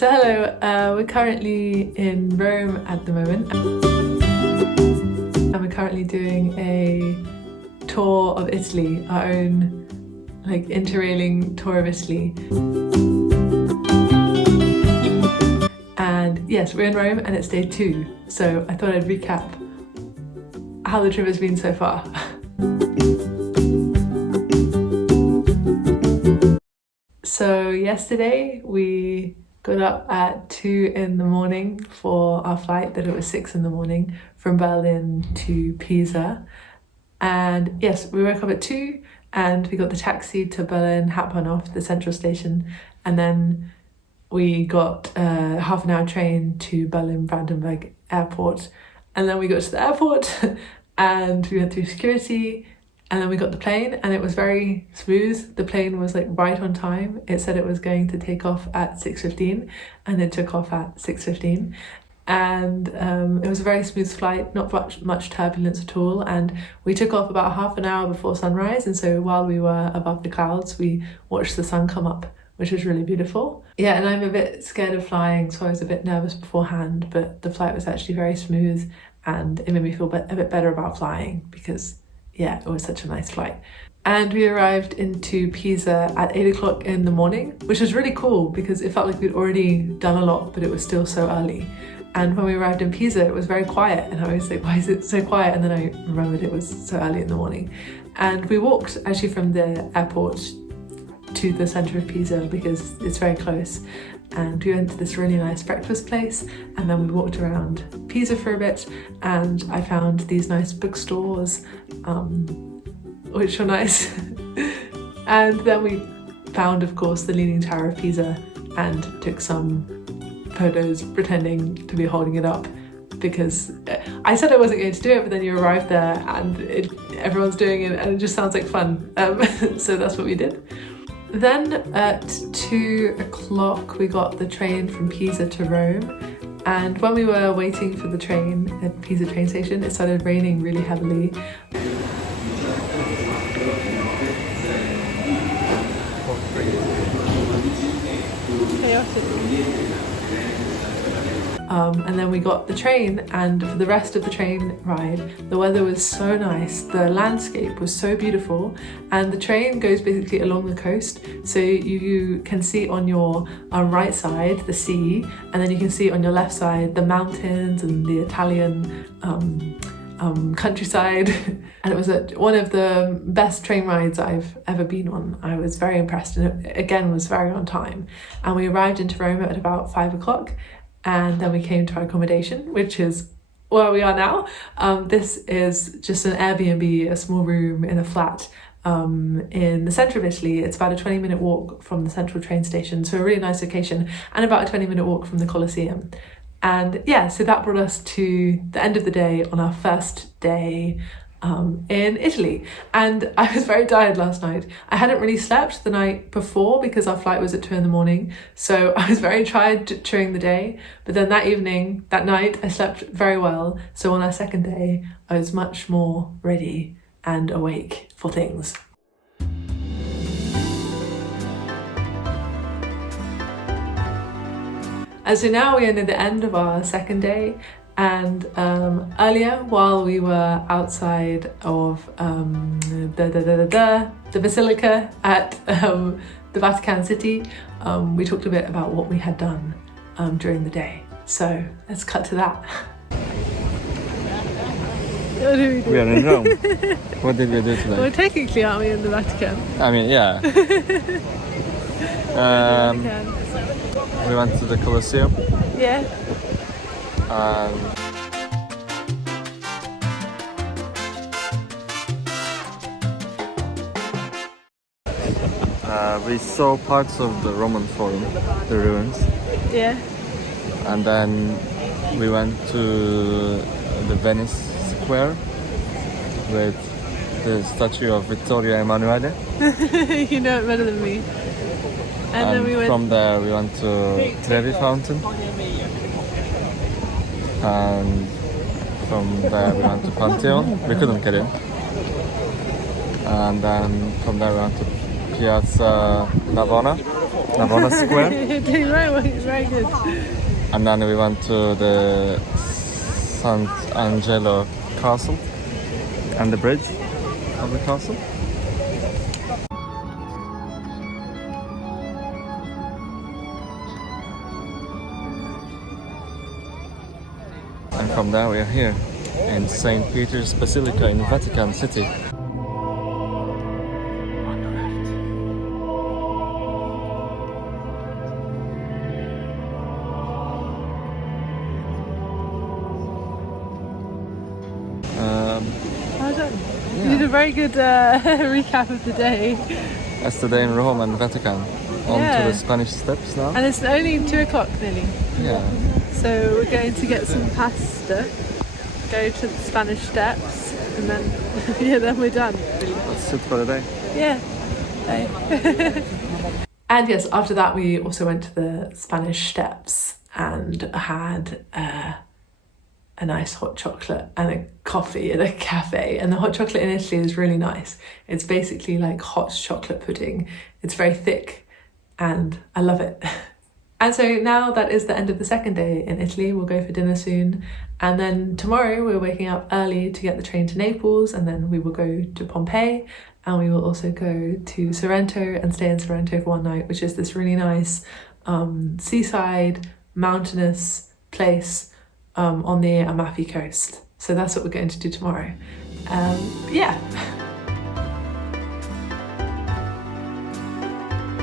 So hello, we're currently in Rome at the moment and we're currently doing a tour of Italy, our own like interrailing tour of Italy. And yes, we're in Rome and it's day 2, so I thought I'd recap how the trip has been so far. So yesterday we got up at 2 in the morning for our flight, that it was 6 in the morning from Berlin to Pisa. And yes, we woke up at 2 and we got the taxi to Berlin Hauptbahnhof, the central station, and then we got a half an hour train to Berlin Brandenburg airport, and then we got to the airport and we went through security. And then we got the plane and it was very smooth. The plane was like right on time. It said it was going to take off at 6:15 and it took off at 6:15. And it was a very smooth flight, not much turbulence at all. And we took off about half an hour before sunrise. And so while we were above the clouds, we watched the sun come up, which was really beautiful. Yeah, and I'm a bit scared of flying, so I was a bit nervous beforehand, but the flight was actually very smooth and it made me feel a bit better about flying because yeah, it was such a nice flight. And we arrived into Pisa at 8 o'clock in the morning, which was really cool because it felt like we'd already done a lot, but it was still so early. And when we arrived in Pisa, it was very quiet. And I was like, why is it so quiet? And then I remembered it was so early in the morning. And we walked actually from the airport to the center of Pisa because it's very close. And we went to this really nice breakfast place and then we walked around Pisa for a bit and I found these nice bookstores which were nice. And then we found, of course, the Leaning Tower of Pisa and took some photos pretending to be holding it up because I said I wasn't going to do it, but then you arrived there and everyone's doing it and it just sounds like fun. So that's what we did. Then at 2 o'clock we got the train from Pisa to Rome, and when we were waiting for the train at Pisa train station it started raining really heavily. And then we got the train, and for the rest of the train ride the weather was so nice, the landscape was so beautiful, and the train goes basically along the coast, so you can see on your right side the sea, and then you can see on your left side the mountains and the Italian countryside. And it was one of the best train rides I've ever been on. I was very impressed, and it again was very on time. And we arrived into Rome at about 5 o'clock. And then we came to our accommodation, which is where we are now. This is just an Airbnb, a small room in a flat in the centre of Italy. It's about a 20-minute walk from the central train station, so a really nice location, and about a 20-minute walk from the Colosseum. And yeah, so that brought us to the end of the day on our first day in Italy. And I was very tired last night. I hadn't really slept the night before because our flight was at 2 in the morning, so I was very tired during the day, but then that night I slept very well, so on our second day I was much more ready and awake for things. And so now we are near the end of our second day. And earlier, while we were outside of the Basilica at the Vatican City, we talked a bit about what we had done during the day. So let's cut to that. What did we do? We are in Rome. What did we do today? Well, technically, aren't we in the Vatican? I mean, yeah. We went to the Colosseum. Yeah. We saw parts of the Roman Forum, the ruins. Yeah. And then we went to the Venice Square with the statue of Vittorio Emanuele. You know it better than me. And then from there we went to Trevi Fountain. And from there we went to Pantheon. We couldn't get in. And then from there we went to Piazza Navona. Navona Square. You're doing very good. And then we went to the Sant'Angelo Castle and the bridge of the castle. And from there we are here in St. Peter's Basilica in Vatican City. Well done. Yeah. You did a very good recap of the day. That's the day in Rome and Vatican. On Yeah. to the Spanish Steps now. And it's only 2 o'clock nearly. Yeah. So we're going to get some pasta, go to the Spanish Steps, and then yeah, then we're done. That's it for the day. Yeah. Bye. And yes, after that we also went to the Spanish Steps and had a nice hot chocolate and a coffee at a cafe. And the hot chocolate in Italy is really nice. It's basically like hot chocolate pudding. It's very thick and I love it. And so now that is the end of the second day in Italy. We'll go for dinner soon. And then tomorrow we're waking up early to get the train to Naples, and then we will go to Pompeii, and we will also go to Sorrento and stay in Sorrento for one night, which is this really nice seaside, mountainous place on the Amalfi coast. So that's what we're going to do tomorrow. Yeah.